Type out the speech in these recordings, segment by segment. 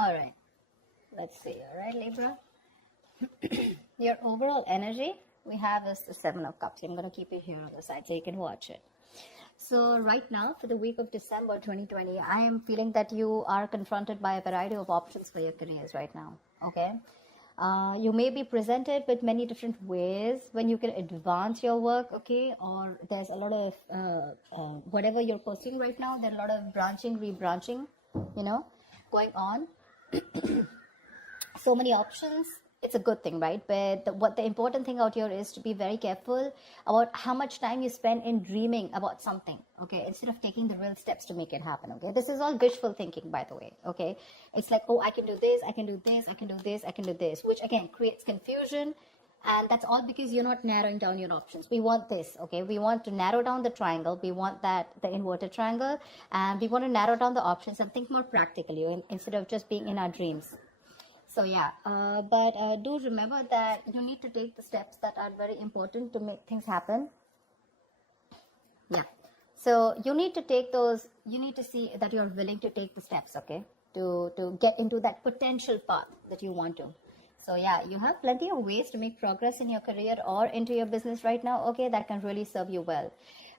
All right, let's see. All right, Libra. Your overall energy we have is the Seven of Cups. I'm going to keep it here on the side so you can watch it. So right now, for the week of December 2020, I am feeling that you are confronted by a variety of options for your careers right now. Okay. You may be presented with many different ways when you can advance your work, okay? Or there's a lot of whatever you're pursuing right now, there's a lot of branching, rebranching, going on. So many options. It's a good thing, right? But what the important thing out here is to be very careful about how much time you spend in dreaming about something, okay, instead of taking the real steps to make it happen. Okay, this is all wishful thinking, by the way. Okay, it's like, oh, I can do this, I can do this, I can do this, I can do this, which again creates confusion. And that's all because you're not narrowing down your options. We want this, okay? We want to narrow down the triangle. We want the inverted triangle, and we want to narrow down the options and think more practically instead of just being in our dreams. So yeah, but do remember that you need to take the steps that are very important to make things happen. Yeah. So you need to take those, you need to see that you're willing to take the steps, okay, to get into that potential path that you want to. So yeah, you have plenty of ways to make progress in your career or into your business right now, okay, that can really serve you well.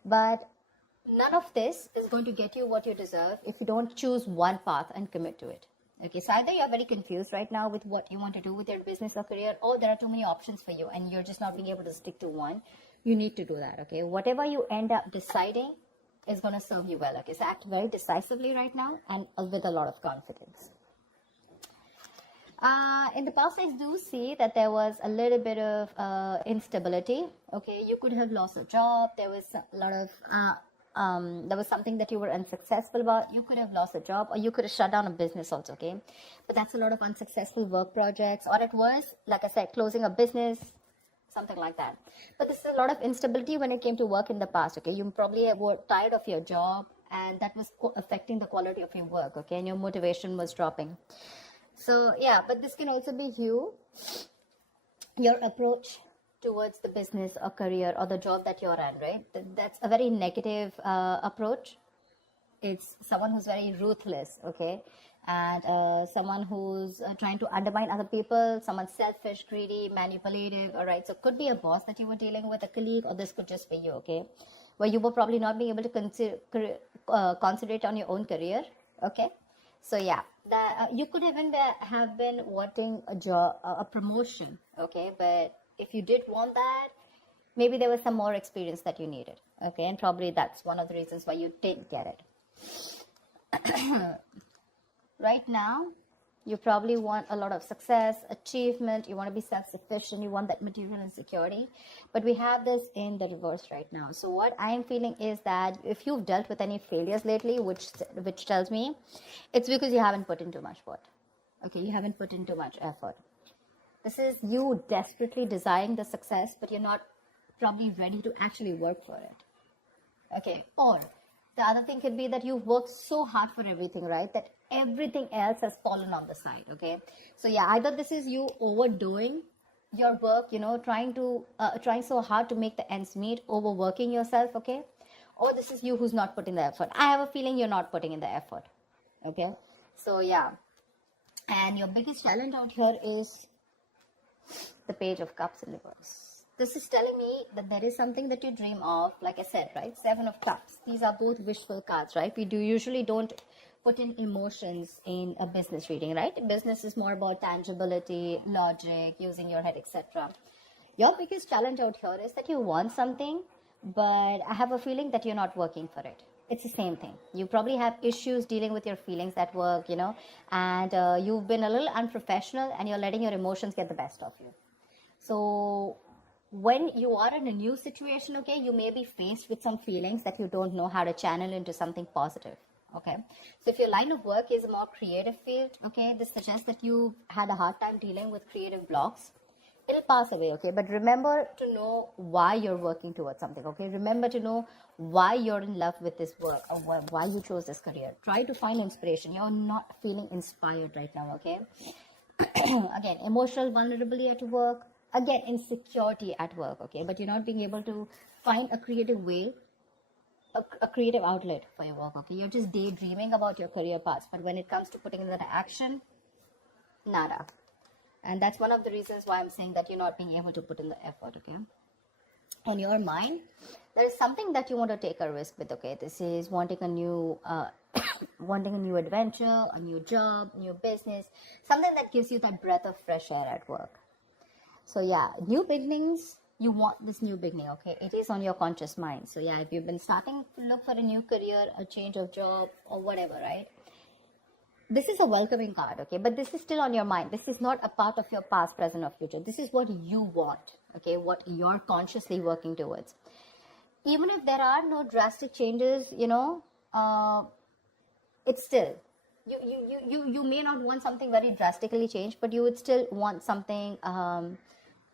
But none of this is going to get you what you deserve if you don't choose one path and commit to it. Okay, so either you're very confused right now with what you want to do with your business or career, or there are too many options for you and you're just not being able to stick to one. You need to do that, okay? Whatever you end up deciding is going to serve you well, okay? So act very decisively right now and with a lot of confidence. In the past, I do see that there was a little bit of instability, okay? You could have lost a job. There was a lot of... there was something that you were unsuccessful about. You could have lost a job, or you could have shut down a business also, okay? But that's a lot of unsuccessful work projects, or it was, like I said, closing a business, something like that. But this is a lot of instability when it came to work in the past, okay? You probably were tired of your job, and that was affecting the quality of your work, okay? And your motivation was dropping. So yeah, but this can also be your approach towards the business or career or the job that you're in, right? That's a very negative approach. It's someone who's very ruthless, okay? And someone who's trying to undermine other people, someone selfish, greedy, manipulative, all right? So it could be a boss that you were dealing with, a colleague, or this could just be you, okay? Where you were probably not being able to concentrate on your own career, okay? So yeah, you could even have been wanting a job, a promotion, okay? But if you did want that, maybe there was some more experience that you needed, okay? And probably that's one of the reasons why you didn't get it. Right now, you probably want a lot of success, achievement, you want to be self-sufficient, you want that material insecurity. But we have this in the reverse right now. So what I am feeling is that if you've dealt with any failures lately, which tells me it's because you haven't put in too much work, okay? You haven't put in too much effort. This is you desperately desiring the success, but you're not probably ready to actually work for it. Okay, or the other thing could be that you've worked so hard for everything, right? That everything else has fallen on the side, okay? So yeah, either this is you overdoing your work, trying so hard to make the ends meet, overworking yourself, okay? Or this is you who's not putting the effort. I have a feeling you're not putting in the effort, okay? So yeah, and your biggest challenge out here is the Page of Cups in reverse. This is telling me that there is something that you dream of, like I said, right? Seven of Cups. These are both wishful cards, right? We usually don't put in emotions in a business reading, right? Business is more about tangibility, logic, using your head, etc. Your biggest challenge out here is that you want something, but I have a feeling that you're not working for it. It's the same thing. You probably have issues dealing with your feelings at work, and you've been a little unprofessional and you're letting your emotions get the best of you. So when you are in a new situation, okay, you may be faced with some feelings that you don't know how to channel into something positive, okay? So if your line of work is a more creative field, okay, this suggests that you had a hard time dealing with creative blocks. It'll pass away, okay? But remember to know why you're working towards something, okay? Remember to know why you're in love with this work or why you chose this career. Try to find inspiration. You're not feeling inspired right now, okay? Again, emotional vulnerability at work. Again, insecurity at work, okay? But you're not being able to find a creative way, a creative outlet for your work, okay? You're just daydreaming about your career paths. But when it comes to putting in that action, Nada. And that's one of the reasons why I'm saying that you're not being able to put in the effort, okay? On your mind, there is something that you want to take a risk with, okay? This is wanting a new wanting a new adventure, a new job, new business, something that gives you that breath of fresh air at work. So yeah, new beginnings, you want this new beginning, okay? It is on your conscious mind. So yeah, if you've been starting to look for a new career, a change of job, or whatever, right? This is a welcoming card, okay? But this is still on your mind. This is not a part of your past, present, or future. This is what you want, okay? What you're consciously working towards. Even if there are no drastic changes, it's still, you may not want something very drastically changed, but you would still want something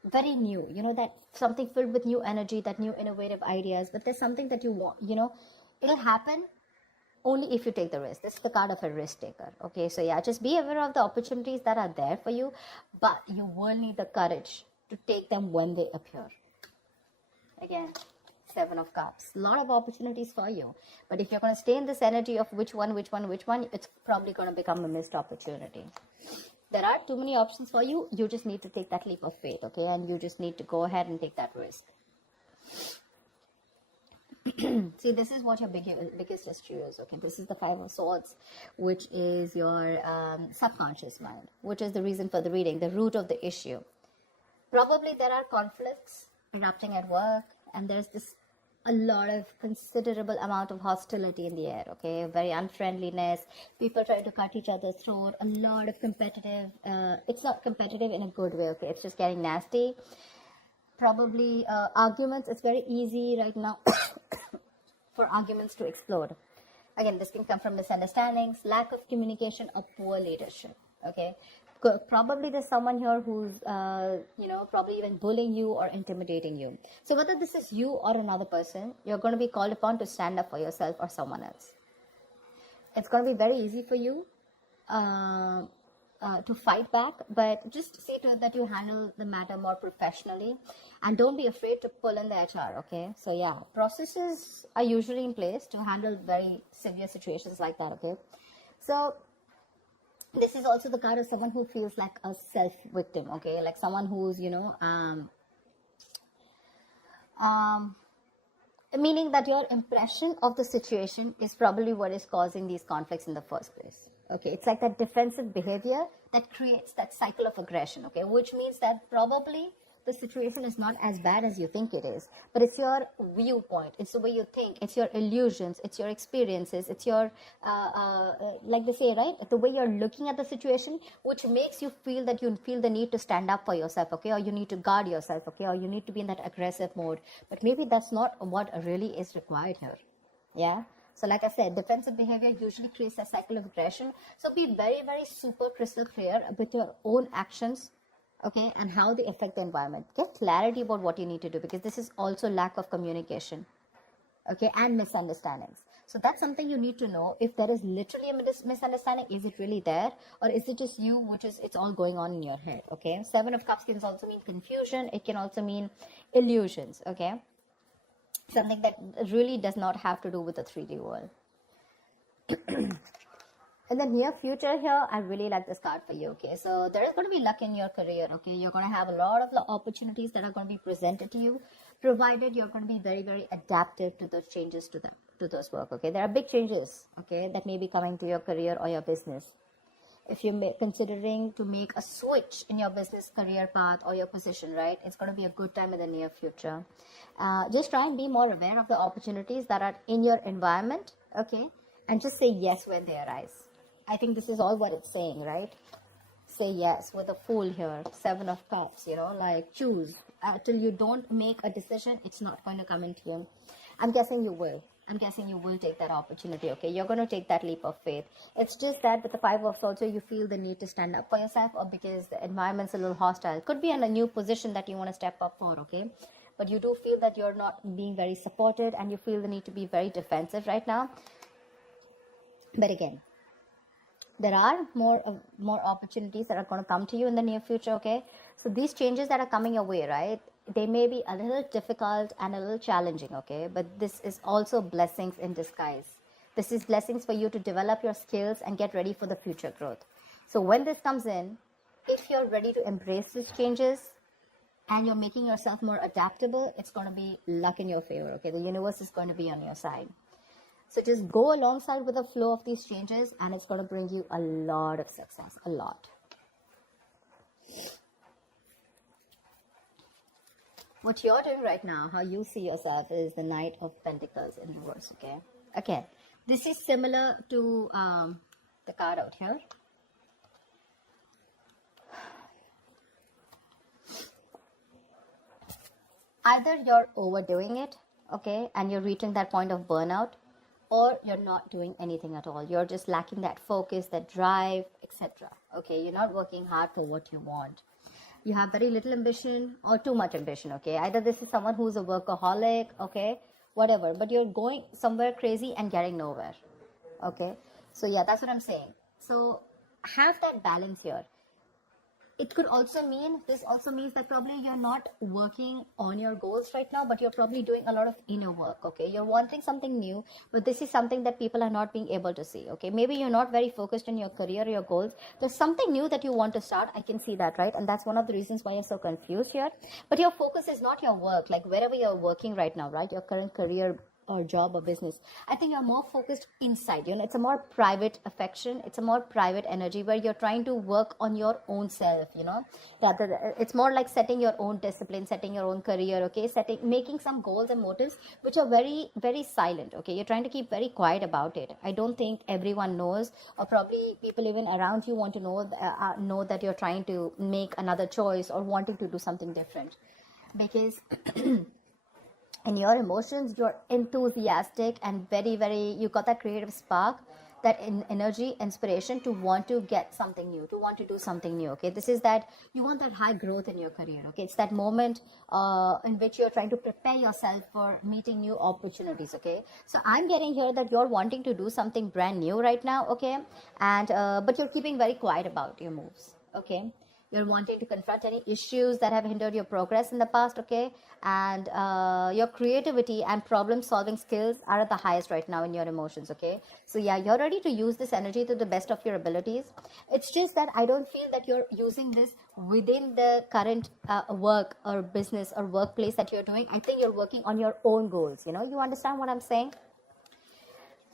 very new, that something filled with new energy, that new innovative ideas. But there's something that you want, it'll happen only if you take the risk. This is the card of a risk taker, okay? So yeah, just be aware of the opportunities that are there for you, but you will need the courage to take them when they appear. Again, 7 of Cups. A lot of opportunities for you. But if you're going to stay in this energy of which one, it's probably going to become a missed opportunity. There are too many options for you. You just need to take that leap of faith, okay? And you just need to go ahead and take that risk. See, this is what your biggest issue is, okay? This is the 5 of Swords, which is your subconscious mind, which is the reason for the reading, the root of the issue. Probably there are conflicts erupting at work, and there's a lot of considerable amount of hostility in the air, okay? Very unfriendliness, people trying to cut each other's throat, a lot of competitive, it's not competitive in a good way, okay? It's just getting nasty. Probably arguments, it's very easy right now for arguments to explode. Again, this can come from misunderstandings, lack of communication, or poor leadership, okay? Probably there's someone here who's, probably even bullying you or intimidating you. So whether this is you or another person, you're going to be called upon to stand up for yourself or someone else. It's going to be very easy for you to fight back, but just see to it that you handle the matter more professionally, and don't be afraid to pull in the HR, okay? So yeah, processes are usually in place to handle very severe situations like that, okay? So this is also the card of someone who feels like a self-victim, okay? Like someone who's, meaning that your impression of the situation is probably what is causing these conflicts in the first place. Okay, it's like that defensive behavior that creates that cycle of aggression, okay, which means that probably the situation is not as bad as you think it is, but it's your viewpoint, it's the way you think, it's your illusions, it's your experiences, it's your, like they say, right, the way you're looking at the situation, which makes you feel that you feel the need to stand up for yourself, okay, or you need to guard yourself, okay, or you need to be in that aggressive mode, but maybe that's not what really is required here, yeah? So like I said, defensive behavior usually creates a cycle of aggression. So be very, very super crystal clear with your own actions, okay, and how they affect the environment. Get clarity about what you need to do, because this is also lack of communication, okay, and misunderstandings. So that's something you need to know. If there is literally a misunderstanding, is it really there, or is it just you, it's all going on in your head, okay? 7 of Cups can also mean confusion. It can also mean illusions, okay? Something that really does not have to do with the 3D world. In the near future here, I really like this card for you, okay? So there is going to be luck in your career, okay? You're going to have a lot of opportunities that are going to be presented to you, provided you're going to be very, very adaptive to those changes to those work, okay? There are big changes, okay, that may be coming to your career or your business. If you're considering to make a switch in your business career path or your position, right, it's going to be a good time in the near future. Just try and be more aware of the opportunities that are in your environment, okay, and just say yes when they arise. I think this is all what it's saying, right? Say yes with a Fool here, 7 of Cups, like choose. Till you don't make a decision, it's not going to come into you. I'm guessing you will. I'm guessing you will take that opportunity, okay? You're going to take that leap of faith. It's just that with the 5 of Swords, you feel the need to stand up for yourself, or because the environment's a little hostile. Could be in a new position that you want to step up for, okay? But you do feel that you're not being very supported, and you feel the need to be very defensive right now. But again, there are more opportunities that are going to come to you in the near future, okay? So these changes that are coming your way, right, they may be a little difficult and a little challenging, okay? But this is also blessings in disguise. This is blessings for you to develop your skills and get ready for the future growth. So when this comes in, if you're ready to embrace these changes and you're making yourself more adaptable, it's going to be luck in your favor, okay? The universe is going to be on your side. So just go alongside with the flow of these changes, and it's going to bring you a lot of success, a lot. What you're doing right now, how you see yourself, is the Knight of Pentacles in reverse, okay? Again, this is similar to the card out here. Either you're overdoing it, okay, and you're reaching that point of burnout, or you're not doing anything at all. You're just lacking that focus, that drive, etc. Okay, you're not working hard for what you want. You have very little ambition or too much ambition, okay? Either this is someone who's a workaholic, okay, whatever, but you're going somewhere crazy and getting nowhere, okay? So yeah, that's what I'm saying. So have that balance here. It could also mean, this also means that probably you're not working on your goals right now, but you're probably doing a lot of inner work, okay? You're wanting something new, but this is something that people are not being able to see, okay? Maybe you're not very focused on your career, your goals. There's something new that you want to start. I can see that, right? And that's one of the reasons why you're so confused here. But your focus is not your work, like wherever you're working right now, right? Your current career or job or business. I think you're more focused inside, you know, it's a more private affection, it's a more private energy where you're trying to work on your own self, you know, rather it's more like setting your own discipline, setting your own career, okay, making some goals and motives which are very, very silent, okay? You're trying to keep very quiet about it. I don't think everyone knows, or probably people even around you want to know that you're trying to make another choice or wanting to do something different, because in your emotions, you're enthusiastic and very, very, you got that creative spark, that energy, inspiration to want to get something new, to want to do something new, okay? This is that you want that high growth in your career, okay? It's that moment in which you're trying to prepare yourself for meeting new opportunities, okay? So I'm getting here that you're wanting to do something brand new right now, okay? And but you're keeping very quiet about your moves, okay? You're wanting to confront any issues that have hindered your progress in the past, okay? And your creativity and problem solving skills are at the highest right now in your emotions, okay? So yeah, you're ready to use this energy to the best of your abilities. It's just that I don't feel that you're using this within the current work or business or workplace that you're doing. I think you're working on your own goals, you know? You understand what I'm saying?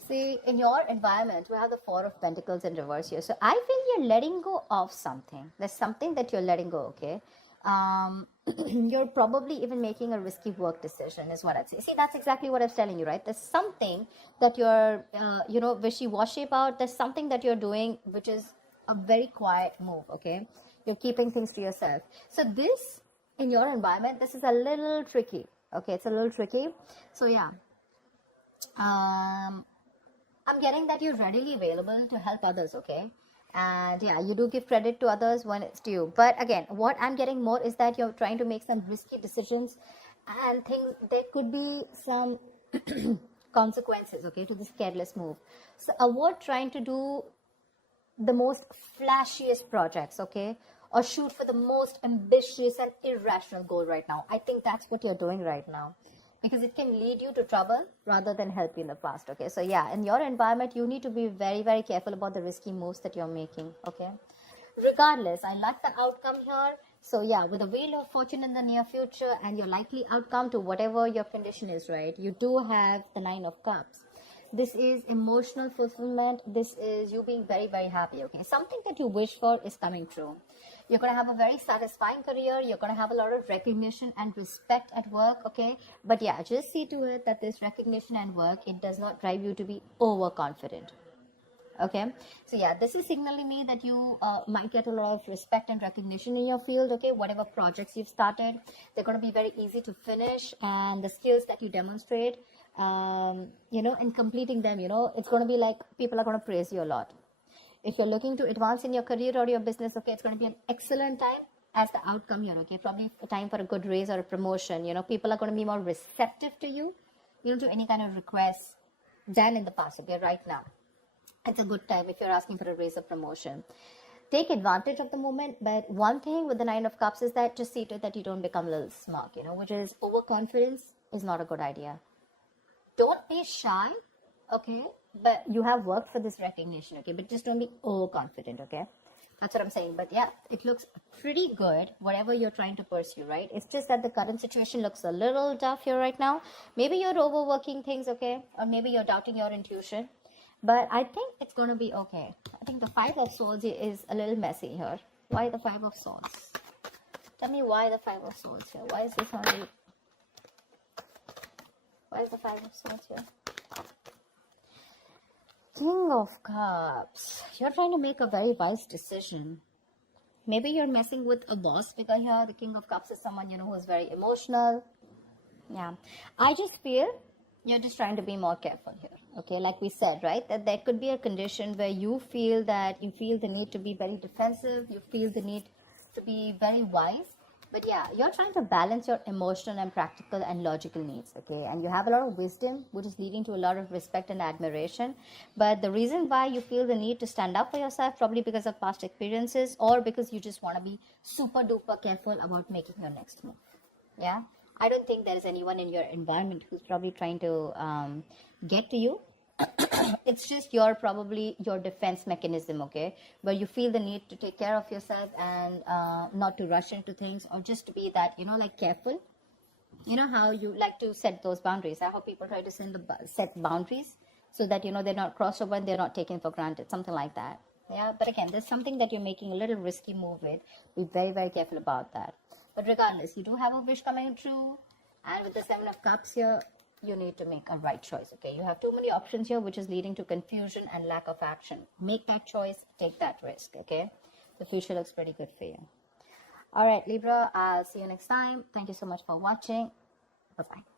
See, in your environment, we have the Four of Pentacles in reverse here. So I feel you're letting go of something. There's something that you're letting go, okay? You're probably even making a risky work decision is what I'd say. See, that's exactly what I was telling you, right? There's something that you're, wishy-washy about. There's something that you're doing which is a very quiet move, okay? You're keeping things to yourself. So this, in your environment, this is a little tricky, okay? It's a little tricky. So yeah. I'm getting that you're readily available to help others, okay? And yeah, you do give credit to others when it's due. But again, what I'm getting more is that you're trying to make some risky decisions and things, there could be some consequences, okay, to this careless move. So avoid trying to do the most flashiest projects, okay? Or shoot for the most ambitious and irrational goal right now. I think that's what you're doing right now, because it can lead you to trouble rather than help you in the past, okay? So yeah, in your environment, you need to be very, very careful about the risky moves that you're making, okay? Regardless, I like the outcome here. So yeah, with the Wheel of Fortune in the near future and your likely outcome to whatever your condition is, right? You do have the Nine of Cups. This is emotional fulfillment. This is you being very, very happy, okay? Something that you wish for is coming true. You're going to have a very satisfying career. You're going to have a lot of recognition and respect at work, okay? But yeah, just see to it that this recognition and work, it does not drive you to be overconfident, okay? So yeah, this is signaling me that you might get a lot of respect and recognition in your field, okay? Whatever projects you've started, they're going to be very easy to finish, and the skills that you demonstrate, in completing them, it's going to be like people are going to praise you a lot. If you're looking to advance in your career or your business, okay, it's going to be an excellent time as the outcome here, okay? Probably a time for a good raise or a promotion. People are going to be more receptive to you, to any kind of requests than in the past, okay? Right now, it's a good time if you're asking for a raise or promotion. Take advantage of the moment, but one thing with the Nine of Cups is that just see to it that you don't become a little smug, which is overconfidence is not a good idea. Don't be shy, okay? But you have worked for this recognition, okay? But just don't be overconfident, okay? That's what I'm saying. But yeah, it looks pretty good, whatever you're trying to pursue, right? It's just that the current situation looks a little tough here right now. Maybe you're overworking things, okay? Or maybe you're doubting your intuition. But I think it's going to be okay. I think the Five of Swords is a little messy here. Why the Five of Swords? Tell me why the Five of Swords here. Why is this only... Why is the Five of Swords here? King of Cups. You're trying to make a very wise decision. Maybe you're messing with a boss figure here. The King of Cups is someone, you know, who is very emotional. Yeah. I just feel you're just trying to be more careful here. Okay, like we said, right? That there could be a condition where you feel the need to be very defensive. You feel the need to be very wise. But yeah, you're trying to balance your emotional and practical and logical needs, okay? And you have a lot of wisdom, which is leading to a lot of respect and admiration. But the reason why you feel the need to stand up for yourself, probably because of past experiences or because you just want to be super duper careful about making your next move. Yeah? I don't think there is anyone in your environment who's probably trying to get to you. It's just your defense mechanism, okay, where you feel the need to take care of yourself and not to rush into things, or just to be that, you know, like careful. You know how you like to set those boundaries. I hope people try to set boundaries so that, you know, they're not crossed over and they're not taken for granted, something like that. Yeah, but again, there's something that you're making a little risky move with. Be very, very careful about that. But regardless, you do have a wish coming true, and with the Seven of Cups here, you need to make a right choice, okay? You have too many options here, which is leading to confusion and lack of action. Make that choice, take that risk, okay? The future looks pretty good for you. All right, Libra, I'll see you next time. Thank you so much for watching. Bye-bye.